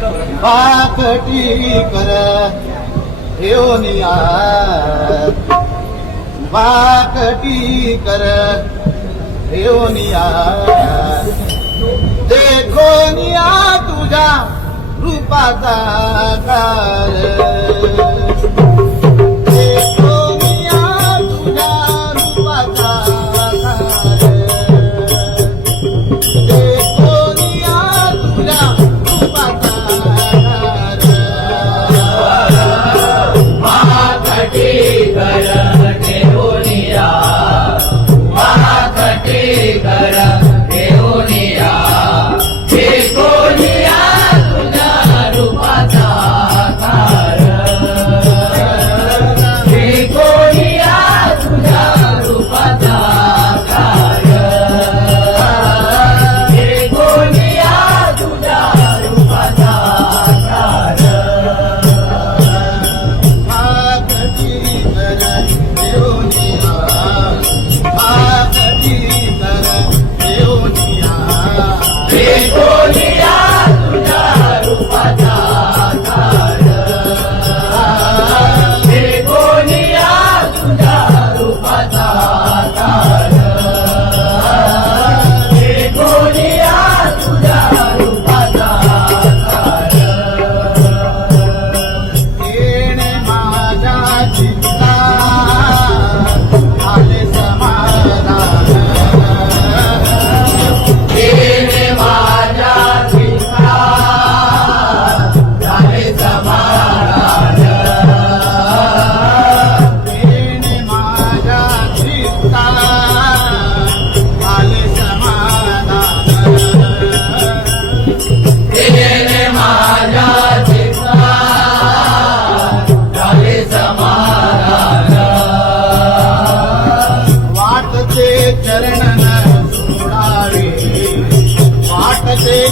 पाकटी कर ठेवनिया बाकटी कर ठेवनिया देखोनिया तुझ्या रूपाचा कार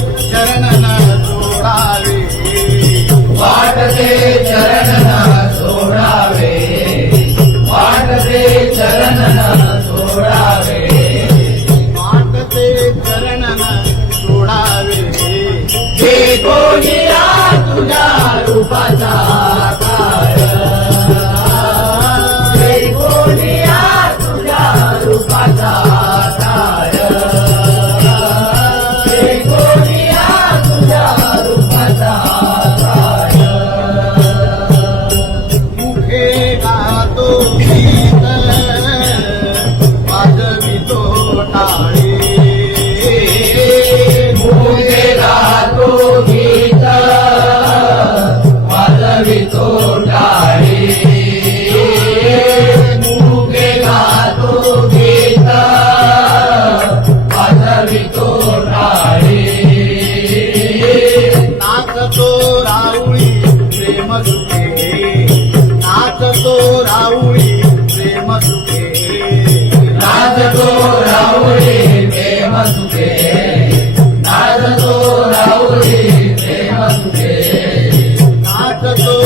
चरणना सोडावे वाटते चरणना सोडावे. वाटते चरणना सोडावे. वाटते चरणना सोडावे. हे कोणी तुझ्या रूपाचा তো